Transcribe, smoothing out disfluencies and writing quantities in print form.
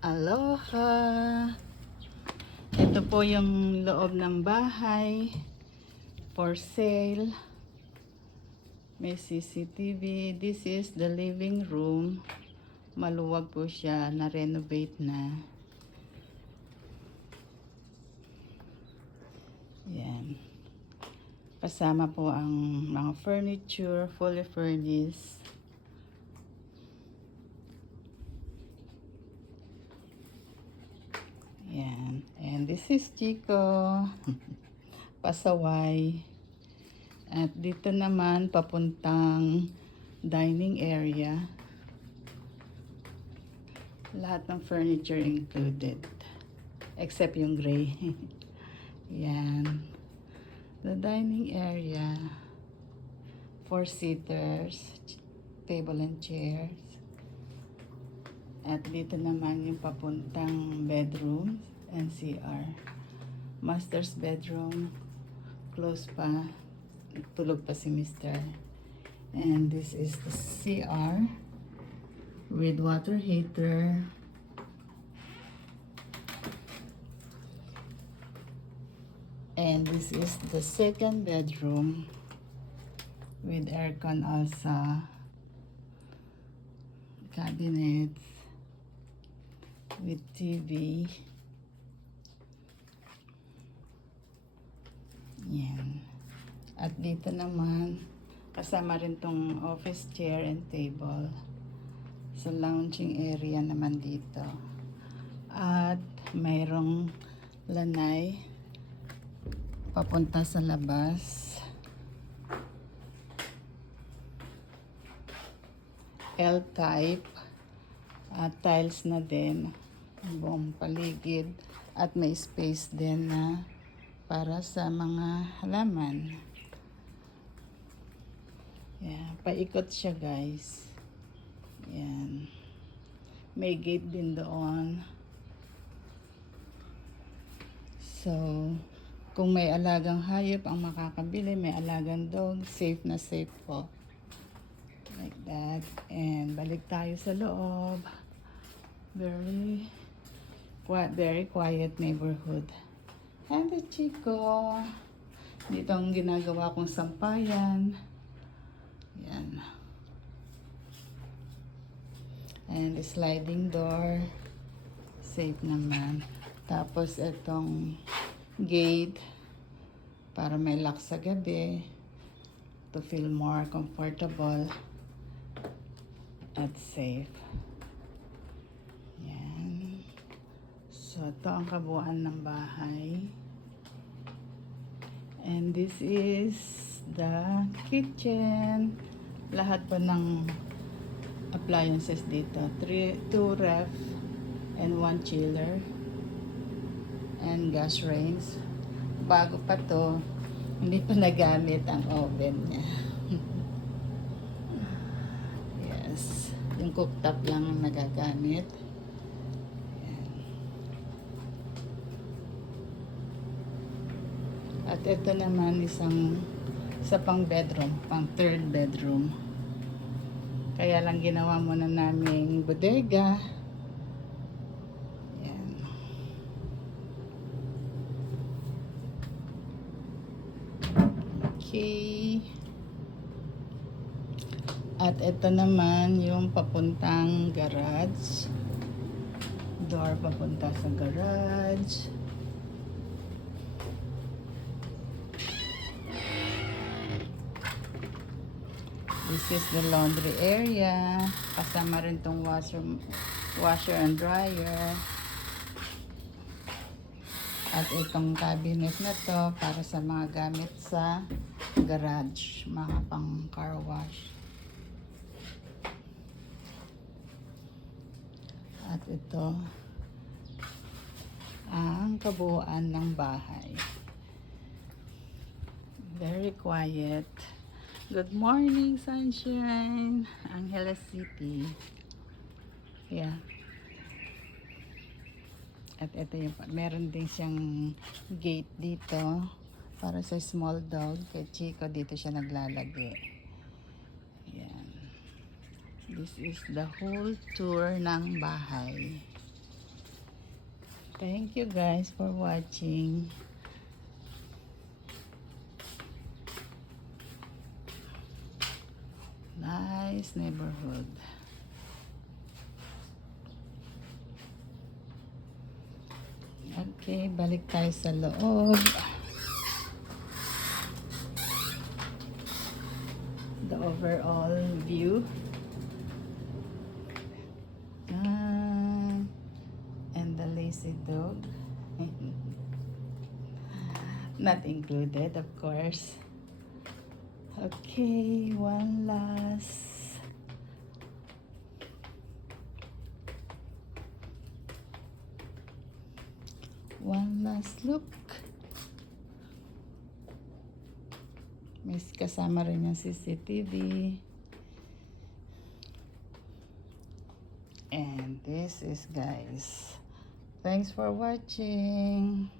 Aloha! Ito po yung loob ng bahay. For sale. May CCTV. This is the living room. Maluwag po siya. Na-renovate na. Yan. Kasama po ang mga furniture. Fully furnished. Yan. And this is Chico. Pasaway. At dito naman papuntang dining area. Lahat ng furniture included. Except yung gray. Yan. The dining area. 4-seaters. Table and chairs. At dito naman yung papuntang bedroom and CR. Master's bedroom. Close pa. Tulog pa si Mr. And this is the CR with water heater. And this is the second bedroom with aircon also. Cabinets with TV. Yan. At dito naman, kasama rin tong office chair and table. Sa lounging area naman dito. At mayroong lanay papunta sa labas. L-type. At tiles na din. Buong paligid. At may space din na para sa mga halaman. Yeah, paikot siya guys. Yan. May gate din doon. So, kung may alagang hayop ang makakabili, may alagang dog, safe na safe po. Like that. And balik tayo sa loob. Very quiet neighborhood. And the Chico. Dito ang ginagawa kong sampayan. Yan. And the sliding door. Safe naman. Tapos itong gate para may lock sa gabi to feel more comfortable at safe. Yan. So, ito ang kabuuan ng bahay. And this is the kitchen. Lahat po ng appliances dito. 2 ref and 1 chiller. And gas range. Bago pa to, hindi pa nagamit ang oven niya. Yes. Yung cooktop lang ang nagagamit. Yan. At ito naman isa pang bedroom, pang third bedroom. Kaya lang ginawa muna naming bodega. Yan. Okay. At ito naman yung papuntang garage. Door papunta sa garage. This is the laundry area. Kasama rin tong washer and dryer. At itong cabinet na to para sa mga gamit sa garage. Mga pang car wash. At ito ang kabuuan ng bahay. Very quiet. Good morning, sunshine. Angeles City. Yeah. At ito yung, meron din siyang gate dito para sa small dog. Kay Chico, dito siya naglalagi. Yan. This is the whole tour ng bahay. Thank you guys for watching. Nice neighborhood. Okay, balik tayo sa loob. The overall view. And the lazy dog. Not included, of course. Okay, one last look. May kasama rin yung CCTV. And this is, guys. Thanks for watching.